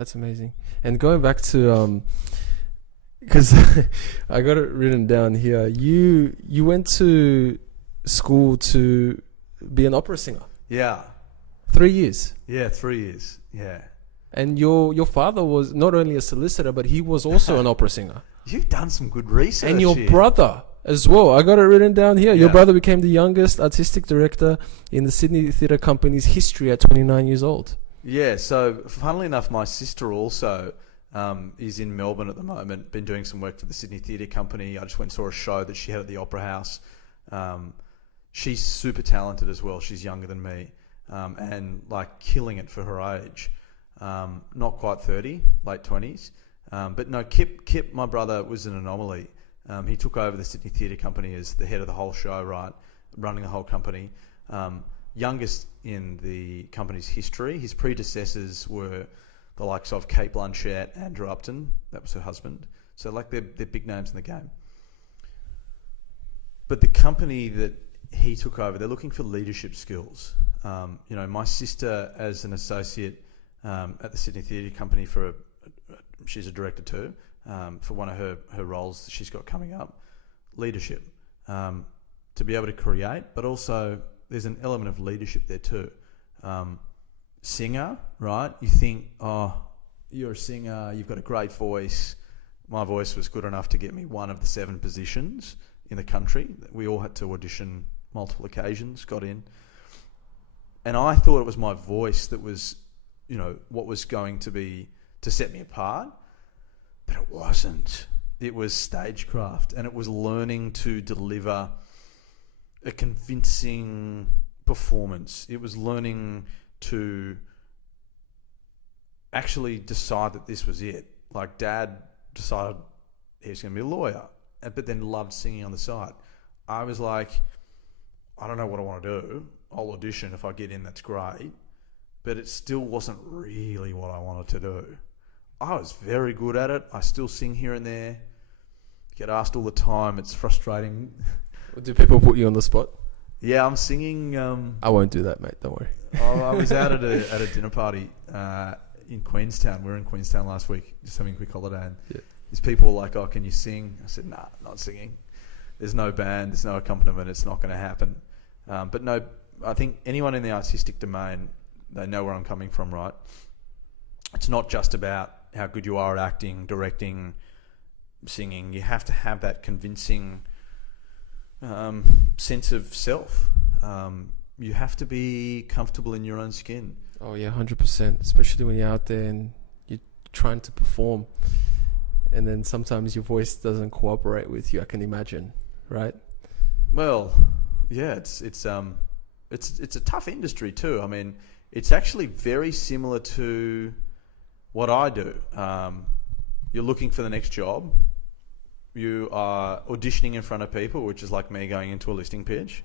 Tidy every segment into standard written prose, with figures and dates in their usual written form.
That's amazing. And going back to because I got it written down here. You went to school to be an opera singer. Yeah. 3 years. Yeah, 3 years. Yeah. And your father was not only a solicitor, but he was also an opera singer. You've done some good research. And your here. brother as well. I got it written down here. Yeah. Your brother became the youngest artistic director in the Sydney Theatre Company's history at 29 years old. Yeah, so funnily enough, my sister also is in Melbourne at the moment, been doing some work for the Sydney Theatre Company. I just went and saw a show that she had at the Opera House. She's super talented as well. She's younger than me and like killing it for her age. Not quite 30, late 20s. But no, Kip, my brother, was an anomaly. He took over the Sydney Theatre Company as the head of the whole show, right, running the whole company. Youngest in the company's history. His predecessors were the likes of Kate Blanchett, Andrew Upton, that was her husband. So like they're big names in the game. But the company that he took over, they're looking for leadership skills. You know, my sister as an associate at the Sydney Theatre Company she's a director too, for one of her roles that she's got coming up, leadership, to be able to create, but also there's an element of leadership there too. Singer, right? You think, oh, you're a singer, you've got a great voice. My voice was good enough to get me one of the 7 positions in the country. We all had to audition multiple occasions, got in. And I thought it was my voice that was, you know, what was going to set me apart. But it wasn't. It was stagecraft, and it was learning to deliver a convincing performance. It was learning to actually decide that this was it. Like Dad decided he was going to be a lawyer, but then loved singing on the side. I was like, I don't know what I want to do. I'll audition. If I get in, that's great. But it still wasn't really what I wanted to do. I was very good at it. I still sing here and there. Get asked all the time. It's frustrating. Do people put you on the spot? Yeah, I'm singing. I won't do that, mate. Don't worry. I was out at a dinner party in Queenstown. We were in Queenstown last week, just having a quick holiday. And these people were like, "Oh, can you sing?" I said, "Nah, not singing. There's no band. There's no accompaniment. It's not going to happen." But no, I think anyone in the artistic domain, they know where I'm coming from, right? It's not just about how good you are at acting, directing, singing. You have to have that convincing sense of self. You have to be comfortable in your own skin. Oh yeah, 100%. Especially when you're out there and you're trying to perform, and then sometimes your voice doesn't cooperate with you. I can imagine, right? Well, yeah, it's a tough industry too. I mean, it's actually very similar to what I do. You're looking for the next job. You are auditioning in front of people, which is like me going into a listing pitch.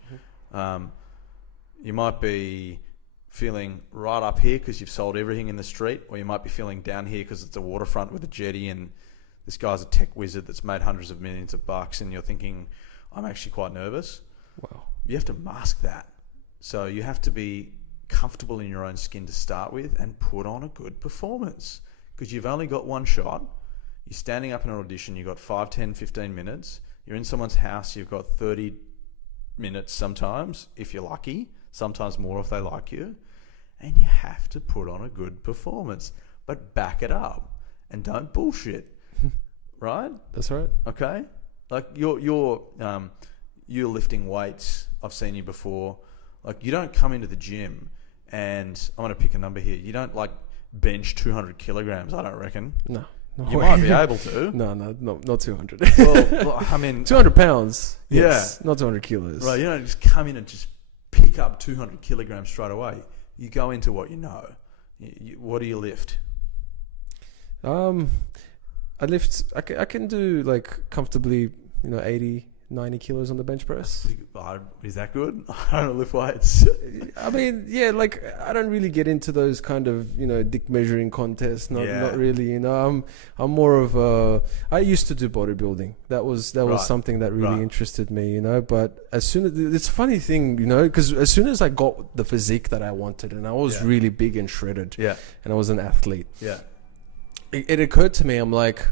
You might be feeling right up here because you've sold everything in the street, or you might be feeling down here because it's a waterfront with a jetty and this guy's a tech wizard that's made hundreds of millions of bucks, and you're thinking, I'm actually quite nervous. Wow. You have to mask that. So you have to be comfortable in your own skin to start with and put on a good performance, because you've only got one shot. You're standing up in an audition, you've got 5, 10, 15 minutes. You're in someone's house, you've got 30 minutes sometimes, if you're lucky, sometimes more if they like you. And you have to put on a good performance, but back it up and don't bullshit. Right? That's right. Okay? Like you're lifting weights. I've seen you before. Like, you don't come into the gym and I'm going to pick a number here. You don't like bench 200 kilograms, I don't reckon. No. You might be able to. No, not 200. Well, I mean... 200 pounds. Yeah. Yes, not 200 kilos. Right, you don't just come in and just pick up 200 kilograms straight away. You go into what you know. What do you lift? I lift... I can do, like, comfortably, 80, 90 kilos on the bench press. Is that good? I don't lift weights. I mean, yeah, like, I don't really get into those kind of, dick measuring contests. Not really, I'm more of a... I used to do bodybuilding. That was something that really interested me, but as soon as... It's a funny thing, because as soon as I got the physique that I wanted, and I was really big and shredded, and I was an athlete, it occurred to me, I'm like,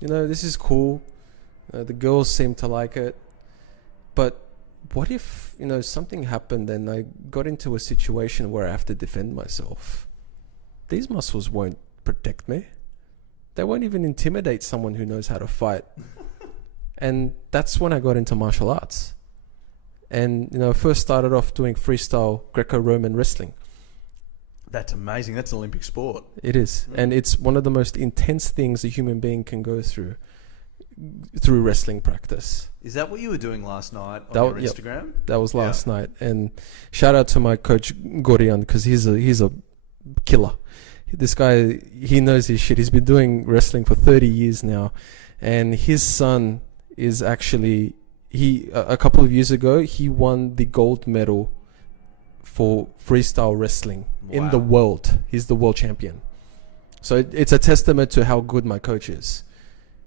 this is cool. The girls seem to like it. But what if, something happened and I got into a situation where I have to defend myself? These muscles won't protect me. They won't even intimidate someone who knows how to fight. And that's when I got into martial arts. And, I first started off doing freestyle Greco-Roman wrestling. That's amazing. That's an Olympic sport. It is. And it's one of the most intense things a human being can go through wrestling practice. Is that what you were doing last night on your Instagram? Yep, that was last night. And shout out to my coach, Gorian, because he's a killer. This guy, he knows his shit. He's been doing wrestling for 30 years now. And his son is actually... a couple of years ago, he won the gold medal for freestyle wrestling in the world. He's the world champion. So it's a testament to how good my coach is.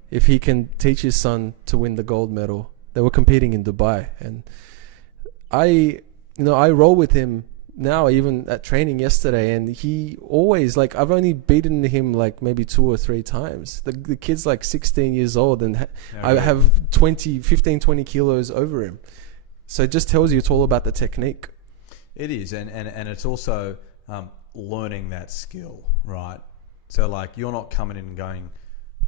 If he can teach his son to win the gold medal, they were competing in Dubai, and I roll with him now, even at training yesterday, and he always, like, I've only beaten him like maybe 2 or 3 times. The kid's like 16 years old, and I have 15, 20 kilos over him. So it just tells you it's all about the technique. It is, and it's also learning that skill, right? So, like, you're not coming in and going,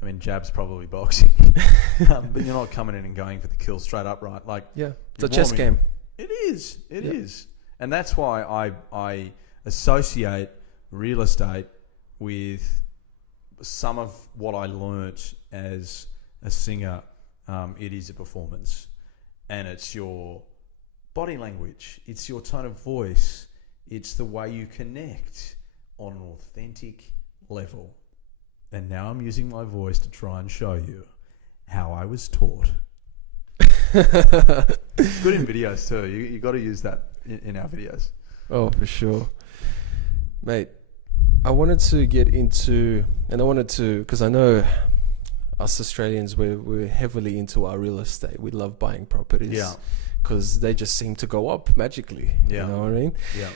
I mean, jab's probably boxing, but you're not coming in and going for the kill straight up, right? Like, it's a chess game. It is. It is. And that's why I associate real estate with some of what I learnt as a singer. It is a performance, and it's your body language, it's your tone of voice, it's the way you connect on an authentic level. And now I'm using my voice to try and show you how I was taught. Good in videos too. You got to use that in our videos. Oh, for sure. Mate, I wanted to get into, because I know us Australians, we're heavily into our real estate. We love buying properties. Yeah. Because they just seem to go up magically. Yeah. You know what I mean? Yeah.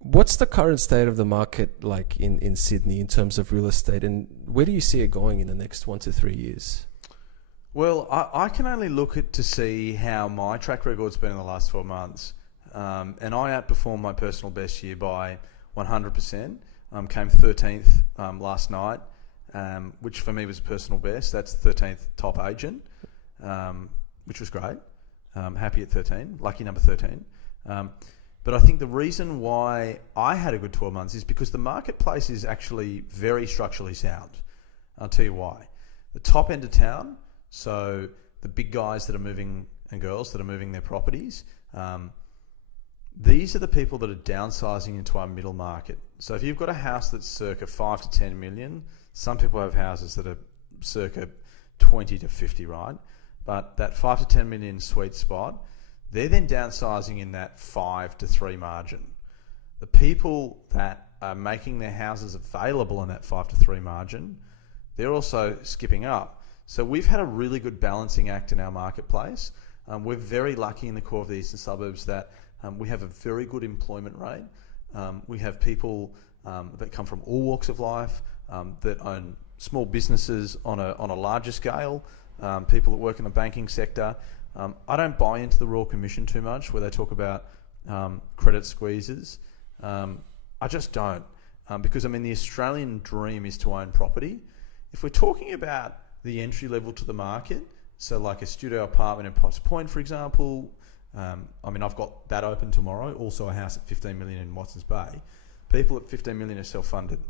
What's the current state of the market like in Sydney in terms of real estate, and where do you see it going in the next 1 to 3 years? Well, I can only look at to see how my track record's been in the last 12 months. And I outperformed my personal best year by 100%. Came 13th last night, which for me was a personal best. That's 13th top agent, which was great. Happy at 13, lucky number 13. But I think the reason why I had a good 12 months is because the marketplace is actually very structurally sound. I'll tell you why. The top end of town, so the big guys that are moving and girls that are moving their properties, these are the people that are downsizing into our middle market. So if you've got a house that's circa 5 to 10 million, some people have houses that are circa 20 to 50, right? But that 5 to 10 million sweet spot, they're then downsizing in that 5 to 3 margin. The people that are making their houses available in that 5 to 3 margin, they're also skipping up. So we've had a really good balancing act in our marketplace. We're very lucky in the core of the eastern suburbs that we have a very good employment rate. We have people that come from all walks of life, that own small businesses on a larger scale, people that work in the banking sector. I don't buy into the Royal Commission too much where they talk about credit squeezes. I just don't, because I mean the Australian dream is to own property. If we're talking about the entry level to the market, so like a studio apartment in Potts Point, for example, I mean I've got that open tomorrow, also a house at 15 million in Watsons Bay. People at 15 million are self-funded.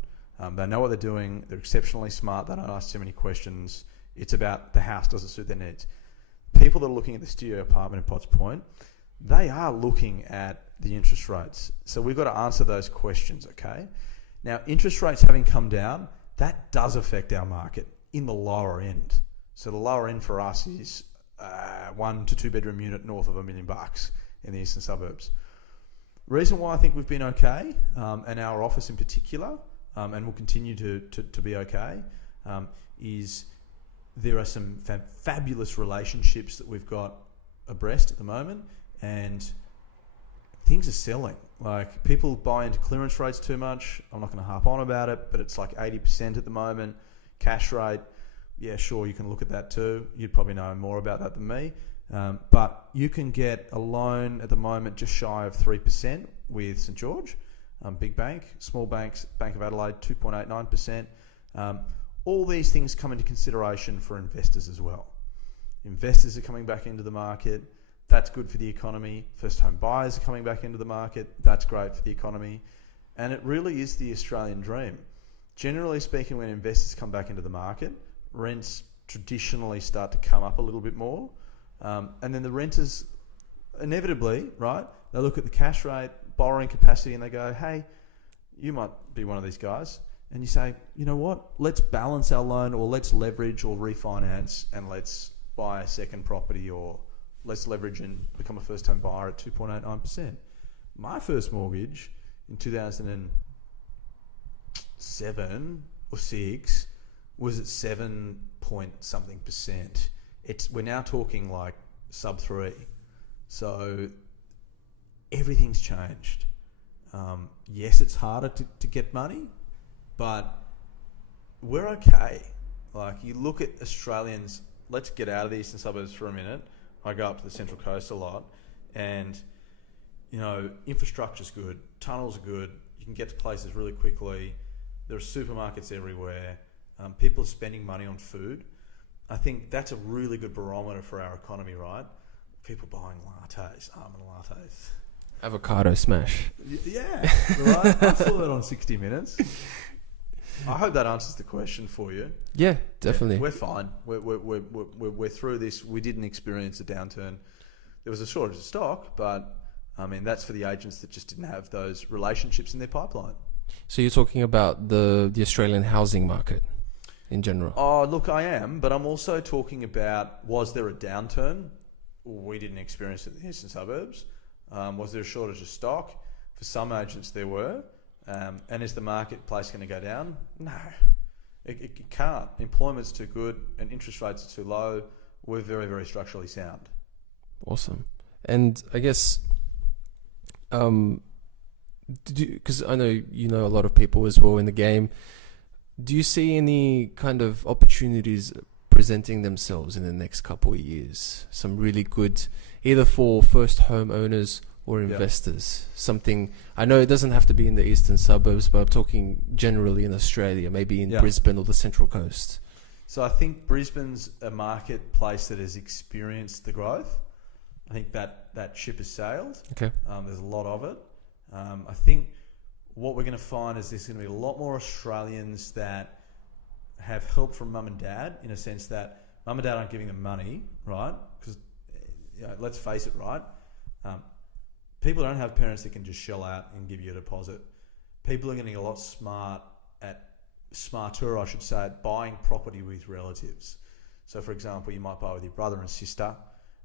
They know what they're doing, they're exceptionally smart, they don't ask too many questions. It's about the house, does it suit their needs? People that are looking at the studio apartment in Potts Point, they are looking at the interest rates. So we've got to answer those questions, okay? Now, interest rates having come down, that does affect our market in the lower end. So the lower end for us is 1 to 2 bedroom unit north of $1 million in the eastern suburbs. Reason why I think we've been okay, and our office in particular, and will continue to be okay, is there are some fabulous relationships that we've got abreast at the moment, and things are selling. Like, people buy into clearance rates too much. I'm not going to harp on about it, but it's like 80% at the moment. Cash rate, yeah, sure, you can look at that too. You'd probably know more about that than me. But you can get a loan at the moment just shy of 3% with St George, big bank. Small banks, Bank of Adelaide, 2.89%. All these things come into consideration for investors as well. Investors are coming back into the market. That's good for the economy. First home buyers are coming back into the market. That's great for the economy. And it really is the Australian dream. Generally speaking, when investors come back into the market, rents traditionally start to come up a little bit more. And then the renters, inevitably, right, they look at the cash rate, borrowing capacity, and they go, hey, you might be one of these guys. And you say, you know what, let's balance our loan, or let's leverage or refinance, and let's buy a second property, or let's leverage and become a first-home buyer at 2.89%. My first mortgage in 2007 or 6 was at 7-point-something%. We're now talking like sub 3. So everything's changed. Yes, it's harder to get money, but we're okay. Like, you look at Australians, let's get out of the eastern suburbs for a minute. I go up to the Central Coast a lot, and, you know, infrastructure's good, tunnels are good, you can get to places really quickly, there are supermarkets everywhere, people are spending money on food. I think that's a really good barometer for our economy, right? People buying lattes, almond lattes. Avocado smash. Yeah, right? I saw that on 60 Minutes. I hope that answers the question for you. Yeah, definitely. Yeah, we're fine. We're through this. We didn't experience a downturn. There was a shortage of stock, but I mean, that's for the agents that just didn't have those relationships in their pipeline. So you're talking about the Australian housing market in general? Oh, look, I am, but I'm also talking about, was there a downturn? We didn't experience it in the eastern suburbs. Was there a shortage of stock? For some agents there were. And is the marketplace going to go down? No, it can't. Employment's too good and interest rates are too low. We're very, very structurally sound. Awesome. And I guess, because I know you know a lot of people as well in the game, do you see any kind of opportunities presenting themselves in the next couple of years? Some really good, either for first home owners or investors. Yep. Something, I know it doesn't have to be in the eastern suburbs, but I'm talking generally in Australia, maybe in Brisbane or the Central Coast. So I think Brisbane's a marketplace that has experienced the growth. I think that ship has sailed. Okay. There's a lot of it. I think what we're going to find is there's going to be a lot more Australians that have help from mum and dad, in a sense that mum and dad aren't giving them money, right? Because, you know, let's face it, right? People don't have parents that can just shell out and give you a deposit. People are getting a lot smarter, I should say, at buying property with relatives. So, for example, you might buy with your brother and sister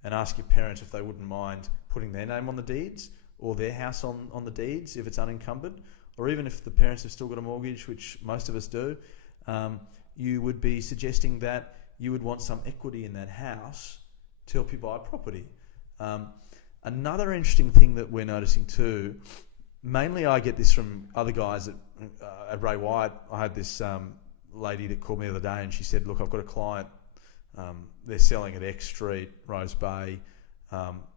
and ask your parents if they wouldn't mind putting their name on the deeds, or their house on the deeds if it's unencumbered, or even if the parents have still got a mortgage, which most of us do, you would be suggesting that you would want some equity in that house to help you buy a property. Another interesting thing that we're noticing too, mainly I get this from other guys at Ray White. I had this lady that called me the other day, and she said, look, I've got a client, they're selling at X Street, Rose Bay,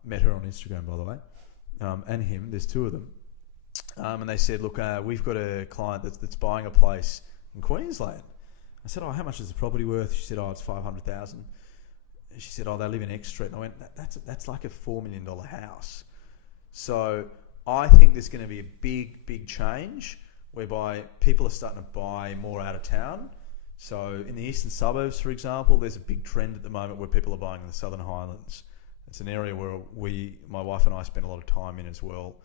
met her on Instagram, by the way, and him, there's two of them. And they said, look, we've got a client that's buying a place in Queensland. I said, oh, how much is the property worth? She said, oh, it's $500,000. She said, oh, they live in X Street. And I went, that's like a $4 million house. So I think there's going to be a big change whereby people are starting to buy more out of town. So in the eastern suburbs, for example, there's a big trend at the moment where people are buying in the Southern Highlands. It's an area where my wife and I spend a lot of time in as well.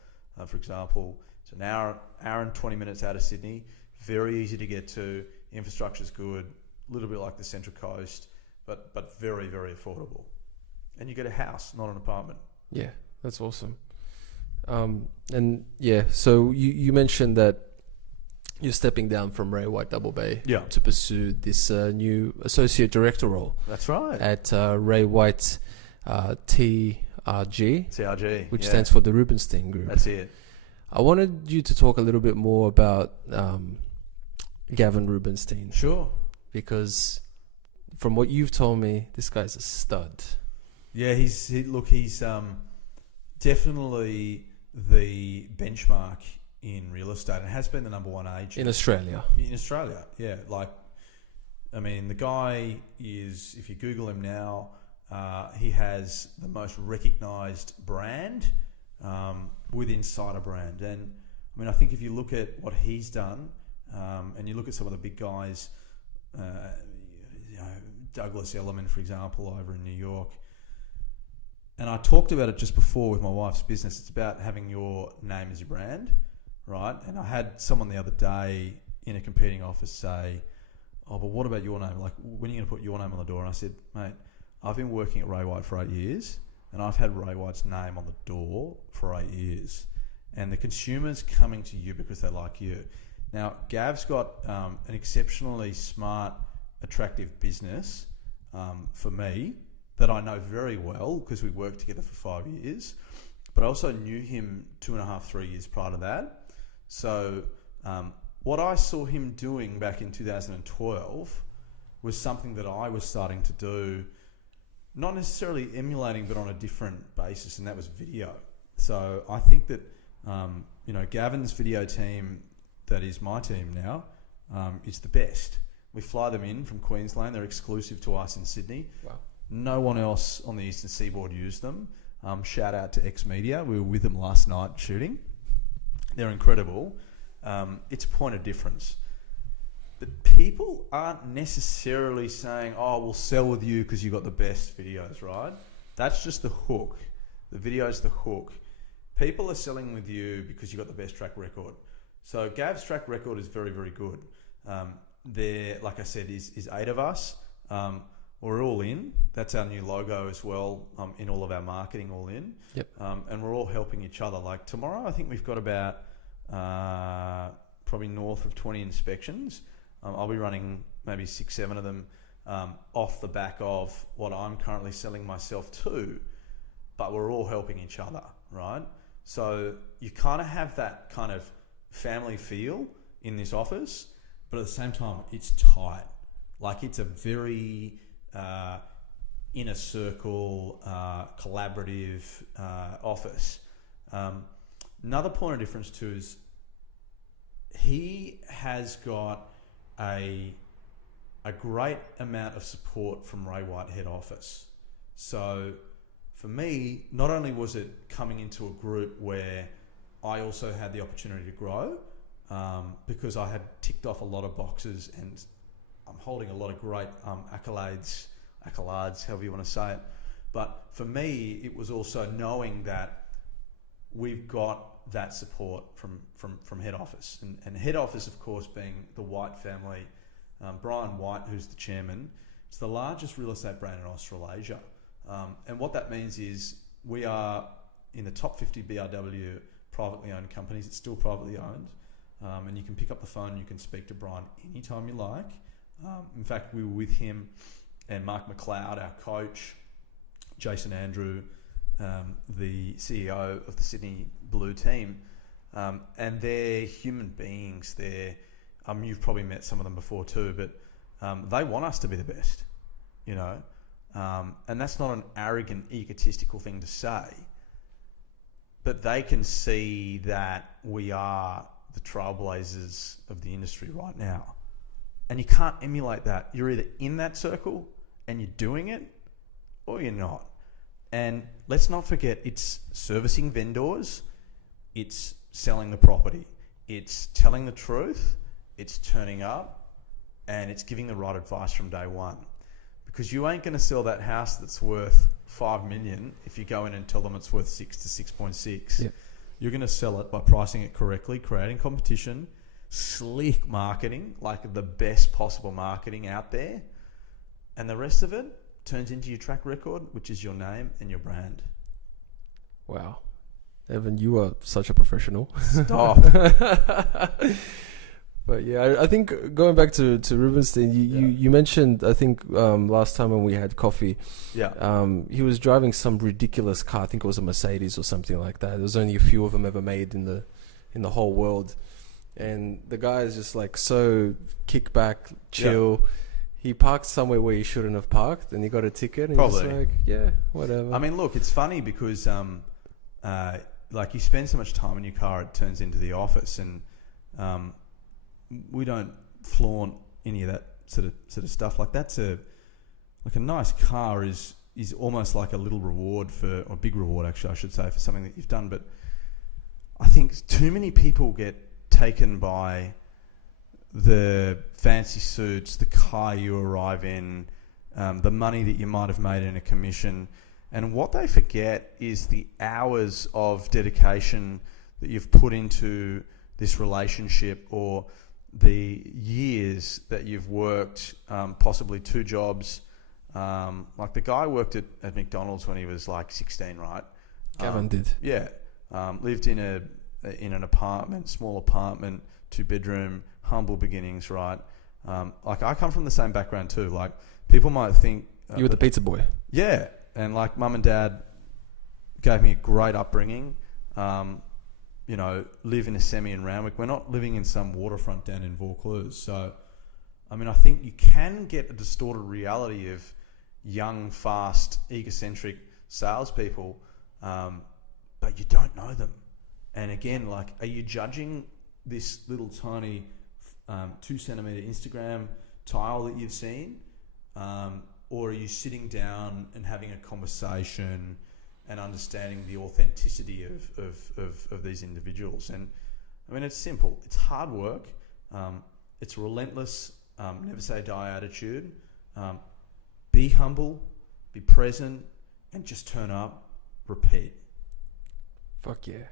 For example, it's an hour and 20 minutes out of Sydney. Very easy to get to. Infrastructure's good. A little bit like the Central Coast. But very, very affordable. And you get a house, not an apartment. Yeah, that's awesome. And yeah, so you mentioned that you're stepping down from Ray White Double Bay to pursue this new associate director role. That's right. At Ray White TRG, which stands for the Rubinstein Group. That's it. I wanted you to talk a little bit more about Gavin Rubinstein. Sure. because from what you've told me, this guy's a stud. Yeah, he's definitely the benchmark in real estate, and has been the number one agent in Australia. In Australia, yeah. Like, I mean, the guy is, if you Google him now, he has the most recognised brand within a brand. And I mean, I think if you look at what he's done, and you look at some of the big guys, Douglas Elliman, for example, over in New York. And I talked about it just before with my wife's business. It's about having your name as your brand, right? And I had someone the other day in a competing office say, "Oh, but what about your name? Like, when are you going to put your name on the door?" And I said, "Mate, I've been working at Ray White for 8 years, and I've had Ray White's name on the door for 8 years. And the consumer's coming to you because they like you." Now, Gav's got an exceptionally smart, attractive business for me that I know very well because we worked together for 5 years. But I also knew him 2.5, 3 years prior to that. So what I saw him doing back in 2012 was something that I was starting to do, not necessarily emulating, but on a different basis, and that was video. So I think that, Gavin's video team, that is my team now, is the best. We fly them in from Queensland. They're exclusive to us in Sydney. Wow. No one else on the Eastern Seaboard used them. Shout out to X Media. We were with them last night shooting. They're incredible. It's a point of difference. But people aren't necessarily saying, "Oh, we'll sell with you because you got the best videos," right? That's just the hook. The video's the hook. People are selling with you because you got the best track record. So Gav's track record is very, very good. There, like I said, is 8 of us. We're all in. That's our new logo as well, in all of our marketing, all in. Yep. And we're all helping each other. Like tomorrow, I think we've got about probably north of 20 inspections. I'll be running maybe 6, 7 of them off the back of what I'm currently selling myself to, but we're all helping each other, right? So you kind of have that kind of family feel in this office, but at the same time, it's tight. Like, it's a very inner circle, collaborative office. Another point of difference too is he has got a great amount of support from Ray White head office. So for me, not only was it coming into a group where I also had the opportunity to grow, because I had ticked off a lot of boxes and I'm holding a lot of great accolades, however you want to say it. But for me, it was also knowing that we've got that support from head office. And head office, of course, being the White family. Brian White, who's the chairman, it's the largest real estate brand in Australasia. And what that means is we are in the top 50 BRW privately owned companies. It's still privately owned. And you can pick up the phone, you can speak to Brian anytime you like. In fact, we were with him and Mark McLeod, our coach, Jason Andrew, the CEO of the Sydney Blue team. And they're human beings. You've probably met some of them before too, but they want us to be the best, you know. And that's not an arrogant, egotistical thing to say, but they can see that we are the trailblazers of the industry right now. And you can't emulate that. You're either in that circle and you're doing it, or you're not. And let's not forget, it's servicing vendors, it's selling the property, it's telling the truth, it's turning up, and it's giving the right advice from day one. Because you ain't going to sell that house that's worth $5 million if you go in and tell them it's worth 6 to 6.6. Yep. You're going to sell it by pricing it correctly, creating competition, slick marketing, like the best possible marketing out there, and the rest of it turns into your track record, which is your name and your brand. Wow. Evan, you are such a professional. Stop. But yeah, I think going back to Rubinstein, you mentioned, I think last time when we had coffee, he was driving some ridiculous car. I think it was a Mercedes or something like that. There's only a few of them ever made in the whole world, and the guy is just like so kick back, chill. he parked somewhere where he shouldn't have parked, and he got a ticket. And Probably. He's like, yeah, whatever. I mean, look, it's funny because like you spend so much time in your car, it turns into the office, and we don't flaunt any of that sort of stuff. Like that's a nice car is almost like a little reward or a big reward, actually, I should say, for something that you've done. But I think too many people get taken by the fancy suits, the car you arrive in, the money that you might have made in a commission. And what they forget is the hours of dedication that you've put into this relationship, or the years that you've worked, possibly 2 jobs. Like the guy worked at McDonald's when he was like 16, right? Gavin did. Yeah. Lived in an apartment, small apartment, 2-bedroom, humble beginnings, right? Like I come from the same background too. Like people might think you were the pizza boy. Yeah, and like mum and dad gave me a great upbringing. You know, live in a semi in Randwick. We're not living in some waterfront down in Vaucluse. So, I mean, I think you can get a distorted reality of young, fast, egocentric salespeople, but you don't know them. And again, like, are you judging this little tiny 2 centimeter Instagram tile that you've seen, or are you sitting down and having a conversation and understanding the authenticity of these individuals? And I mean, it's simple. It's hard work. It's relentless. Never say die attitude. Be humble, be present, and just turn up. Repeat. Fuck yeah,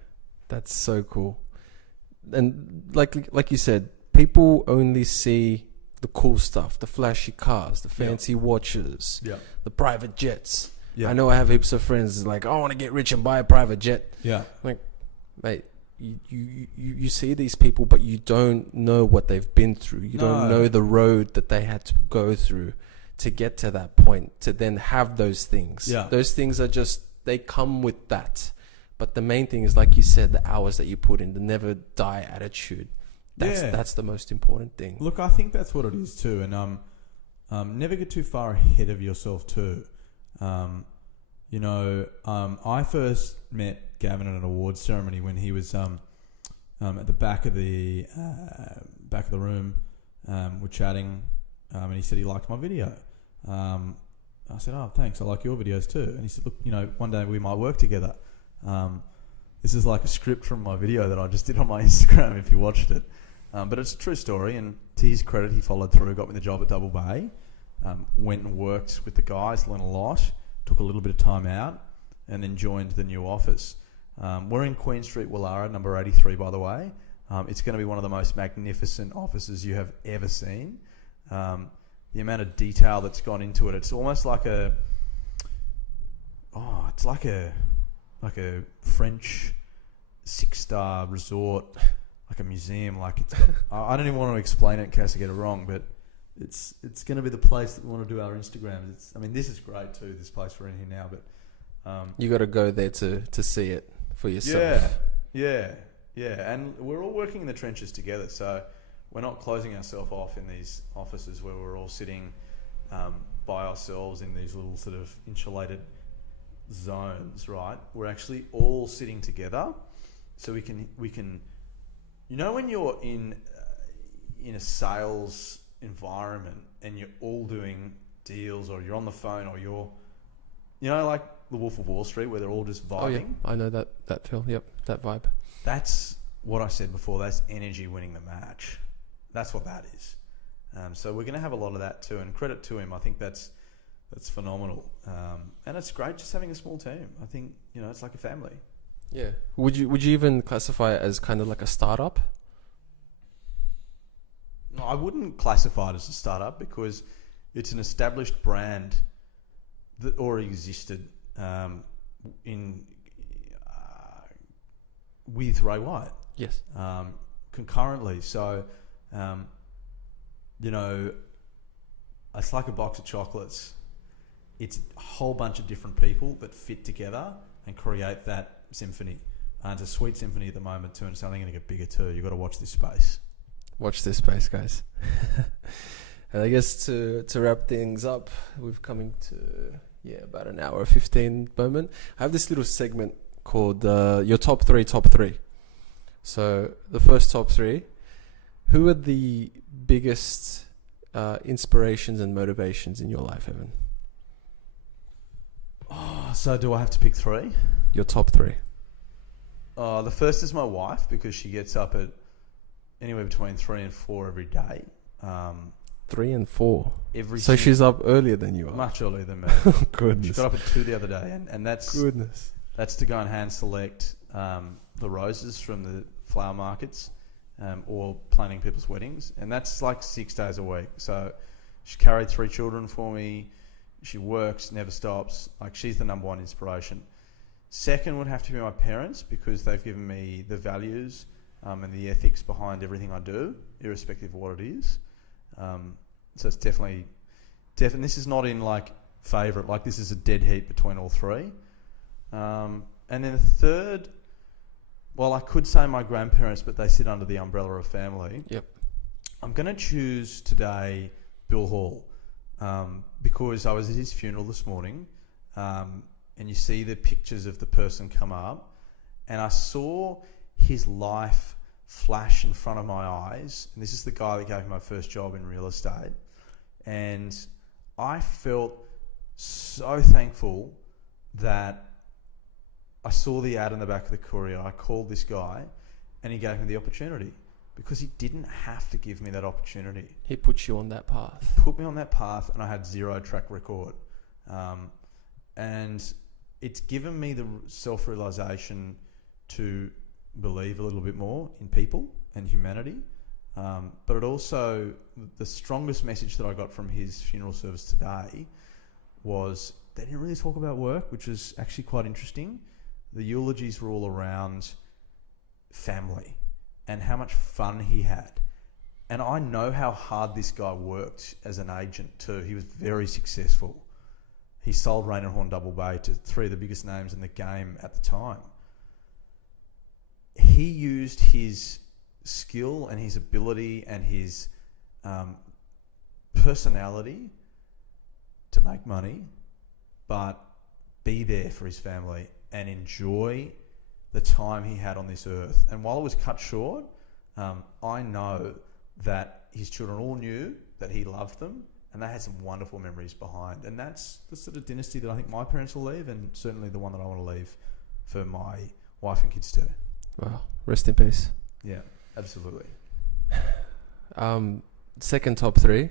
that's so cool. And like you said, people only see the cool stuff, the flashy cars, the fancy watches, the private jets. I know I have heaps of friends like, I want to get rich and buy a private jet. Like, mate, you see these people, but you don't know what they've been through. You don't know the road that they had to go through to get to that point, to then have those things. Those things are just, they come with that. But the main thing is, like you said, the hours that you put in, the never die attitude. That's the most important thing. Look, I think that's what it is too. And never get too far ahead of yourself too. You know, I first met Gavin at an awards ceremony when he was at the back of the room. We're chatting, and he said he liked my video. I said, "Oh, thanks. I like your videos too." And he said, "Look, you know, one day we might work together." This is like a script from my video that I just did on my Instagram, if you watched it. But it's a true story, and to his credit, he followed through, got me the job at Double Bay, went and worked with the guys, learned a lot, took a little bit of time out, and then joined the new office. We're in Queen Street, Willara, number 83, by the way. It's going to be one of the most magnificent offices you have ever seen. The amount of detail that's gone into it, it's almost like a French 6-star resort, like a museum. Like it's got, I don't even want to explain it in case I get it wrong, but it's going to be the place that we want to do our Instagrams. I mean, this is great too, this place we're in here now, but you got to go there to see it for yourself. Yeah. And we're all working in the trenches together, so we're not closing ourselves off in these offices where we're all sitting by ourselves in these little sort of insulated zones, right? We're actually all sitting together, so we can you know, when you're in a sales environment and you're all doing deals, or you're on the phone, or you're, you know, like the Wolf of Wall Street, where they're all just vibing. Oh yeah, I know that feel. Yep, that vibe. That's what I said before. That's energy winning the match. That's what that is. So we're going to have a lot of that too, and credit to him. I think that's phenomenal, and it's great just having a small team. I think, you know, it's like a family. Yeah. Would you even classify it as kind of like a startup? No, I wouldn't classify it as a startup, because it's an established brand that already existed with Ray White. Yes. Concurrently. So, you know, it's like a box of chocolates. It's a whole bunch of different people that fit together and create that symphony. And it's a sweet symphony at the moment too, and it's only going to get bigger too. You've got to watch this space. Watch this space, guys. And I guess to wrap things up, we're coming to about an hour 15 moment. I have this little segment called your top three. So the first top three, who are the biggest inspirations and motivations in your life, Evan? Oh, so do I have to pick three? Your top three. The first is my wife, because she gets up at anywhere between 3 and 4 every day. 3 and 4. So she's up earlier than you are. Much earlier than me. Goodness. She got up at 2 the other day, and that's goodness. That's to go and hand select the roses from the flower markets, or planning people's weddings, and that's like 6 days a week. So she carried 3 children for me. She works, never stops. Like, she's the number one inspiration. Second would have to be my parents, because they've given me the values and the ethics behind everything I do, irrespective of what it is. So it's definitely. This is not in like favourite. Like, this is a dead heat between all three. And then the third, well, I could say my grandparents, but they sit under the umbrella of family. Yep. I'm going to choose today Bill Hall, because I was at his funeral this morning, and you see the pictures of the person come up, and I saw his life flash in front of my eyes. And this is the guy that gave me my first job in real estate. And I felt so thankful that I saw the ad in the back of the Courier. I called this guy, and he gave me the opportunity, because he didn't have to give me that opportunity. He put you on that path. Put me on that path, and I had 0 track record. And it's given me the self-realization to believe a little bit more in people and humanity. But it also, the strongest message that I got from his funeral service today was they didn't really talk about work, which was actually quite interesting. The eulogies were all around family and how much fun he had. And I know how hard this guy worked as an agent too. He was very successful. He sold Rain and Horn Double Bay to 3 of the biggest names in the game at the time. He used his skill and his ability and his personality to make money, but be there for his family and enjoy the time he had on this earth. And while it was cut short, I know that his children all knew that he loved them, and they had some wonderful memories behind. And that's the sort of dynasty that I think my parents will leave, and certainly the one that I want to leave for my wife and kids too. Wow. Rest in peace. Yeah, absolutely. Second top three.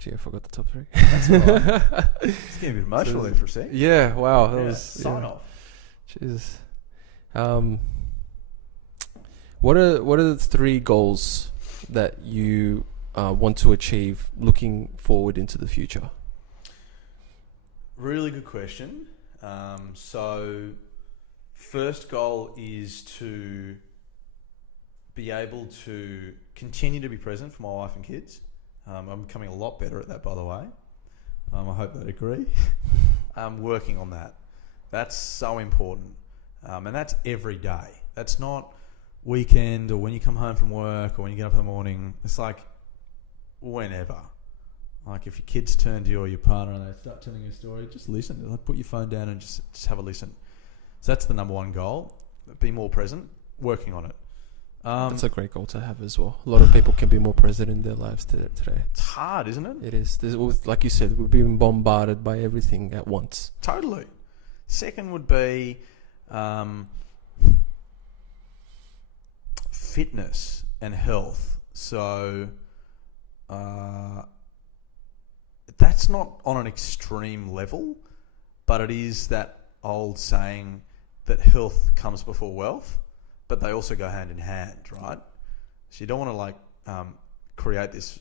Gee, I forgot the top 3. That's all right. It's getting a bit emotional there for a sec. Yeah, wow. That was sign off. Jesus. What are the 3 goals that you want to achieve looking forward into the future? Really good question. So first goal is to be able to continue to be present for my wife and kids. I'm becoming a lot better at that, by the way. I hope they'd agree. I'm working on that. That's so important. And that's every day. That's not weekend or when you come home from work or when you get up in the morning. It's like whenever. Like, if your kids turn to you or your partner and they start telling you a story, just listen. Like, put your phone down and just have a listen. So that's the number one goal. Be more present. Working on it. That's a great goal to have as well. A lot of people can be more present in their lives today. It's hard, isn't it? It is. Like you said, we're being bombarded by everything at once. Totally. Second would be fitness and health. So that's not on an extreme level, but it is that old saying that health comes before wealth. But they also go hand in hand, right? So you don't want to create this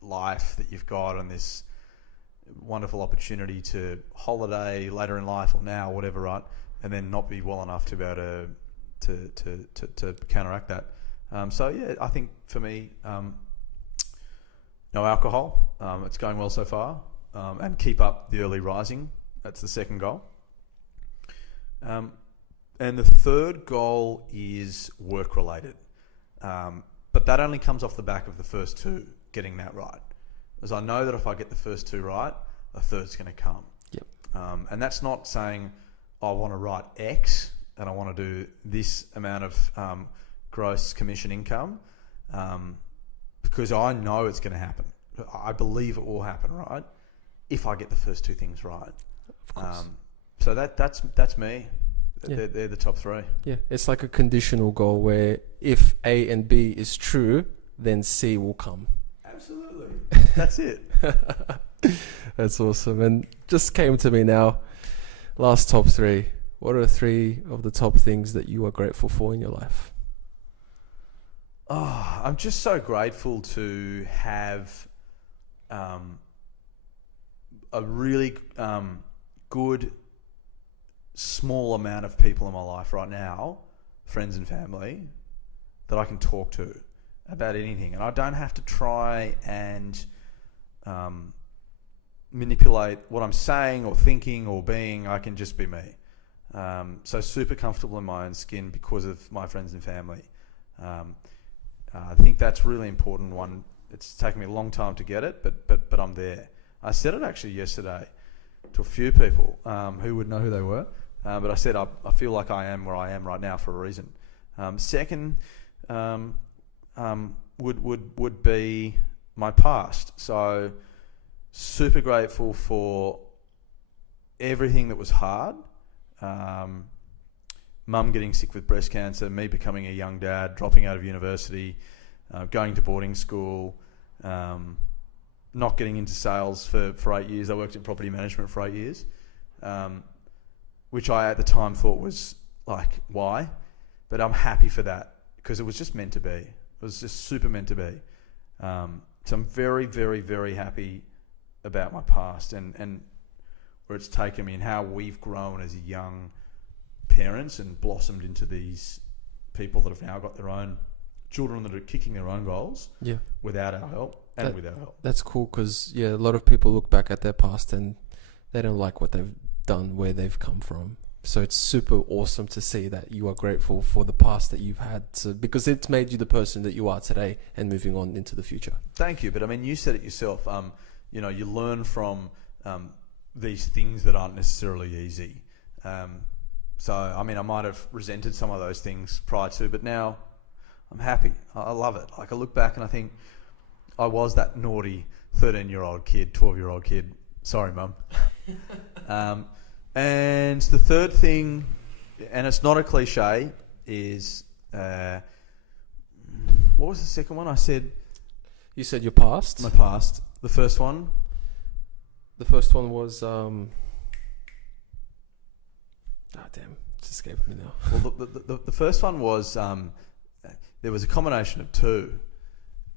life that you've got and this wonderful opportunity to holiday later in life or now, whatever, right? And then not be well enough to be able to counteract that. So yeah, I think for me, no alcohol. It's going well so far, and keep up the early rising. That's the second goal. And the third goal is work-related. But that only comes off the back of the first 2, getting that right. Because I know that if I get the first two right, a third's going to come. Yep. And that's not saying I want to write X and I want to do this amount of gross commission income, because I know it's going to happen. I believe it will happen, right? If I get the first two things right. Of course. So that's me. Yeah. They're the top three. Yeah, it's like a conditional goal where if A and B is true, then C will come. Absolutely. That's it. That's awesome. And just came to me now, last top three. What are three of the top things that you are grateful for in your life? Oh, I'm just so grateful to have a really good small amount of people in my life right now, friends and family, that I can talk to about anything. And I don't have to try and manipulate what I'm saying or thinking or being. I can just be me. So super comfortable in my own skin because of my friends and family. I think that's really important one. It's taken me a long time to get it, but I'm there. I said it actually yesterday to a few people who would know who they were. But I said I feel like I am where I am right now for a reason. Second would be my past. So super grateful for everything that was hard. Mum getting sick with breast cancer, me becoming a young dad, dropping out of university, going to boarding school, not getting into sales for 8 years. I worked in property management for 8 years. Which I at the time thought was like, why? But I'm happy for that because it was just meant to be. It was just super meant to be. So I'm very, very, very happy about my past and where it's taken me and how we've grown as young parents and blossomed into these people that have now got their own children that are kicking their own goals. Yeah. Without our help and with our help. That's cool because, yeah, a lot of people look back at their past and they don't like what they've done, where they've come from. So it's super awesome to see that you are grateful for the past that you've had because it's made you the person that you are today and moving on into the future. Thank you. But I mean, you said it yourself. You learn from these things that aren't necessarily easy. So, I mean, I might have resented some of those things prior to, but now I'm happy. I love it. Like I look back and I think I was that naughty 13-year-old kid, 12-year-old kid. Sorry, Mum. And the third thing, and it's not a cliche, is what was the second one? You said your past. My past. The first one. The first one was damn, it's escaping me now. Well, the first one was there was a combination of two,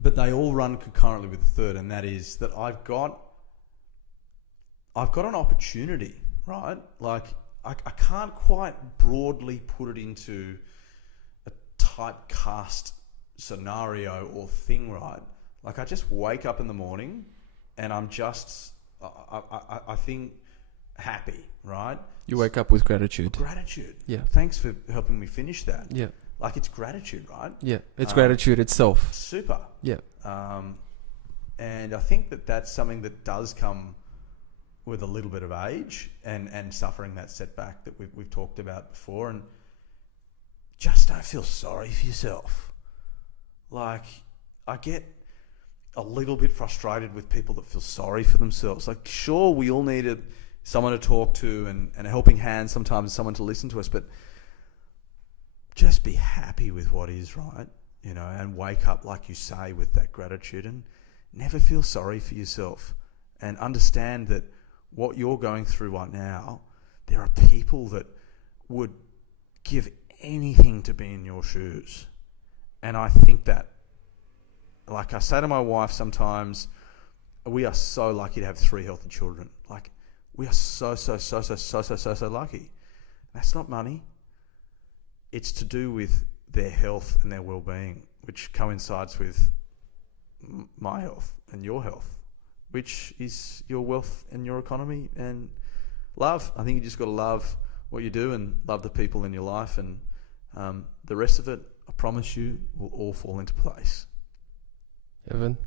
but they all run concurrently with the third, and that is that I've got an opportunity, right? Like I can't quite broadly put it into a typecast scenario or thing, right? Like I just wake up in the morning and I'm just, I think, happy, right? You wake up with gratitude. Gratitude. Yeah. Thanks for helping me finish that. Yeah. Like it's gratitude, right? Yeah. It's gratitude itself. Super. Yeah. And I think that's something that does come with a little bit of age and suffering that setback that we've talked about before, and just don't feel sorry for yourself. Like I get a little bit frustrated with people that feel sorry for themselves. Like sure, we all need someone to talk to and a helping hand sometimes, someone to listen to us, but just be happy with what is, right? And wake up, like you say, with that gratitude and never feel sorry for yourself, and understand that what you're going through right now, there are people that would give anything to be in your shoes. And I think that, like I say to my wife sometimes, we are so lucky to have 3 healthy children. Like we are so lucky. That's not money. It's to do with their health and their well-being, which coincides with my health and your health, which is your wealth and your economy and love. I think you just got to love what you do and love the people in your life, and the rest of it, I promise you, will all fall into place. Evan,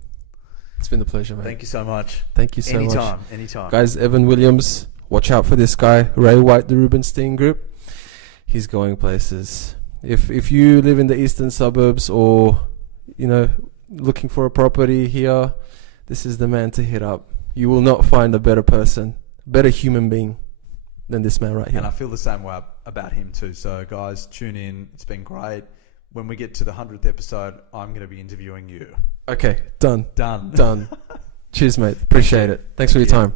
It's been a pleasure, mate. Thank you so much. Thank you so much. Anytime. Guys, Evan Williams, watch out for this guy. Ray White, the Rubinstein Group. He's going places. If you live in the eastern suburbs or, looking for a property here, this is the man to hit up. You will not find a better person, better human being than this man right here. And I feel the same way about him too. So guys, tune in. It's been great. When we get to the 100th episode, I'm going to be interviewing you. Okay, done. Done. Cheers, mate. Appreciate it. Thanks for your time.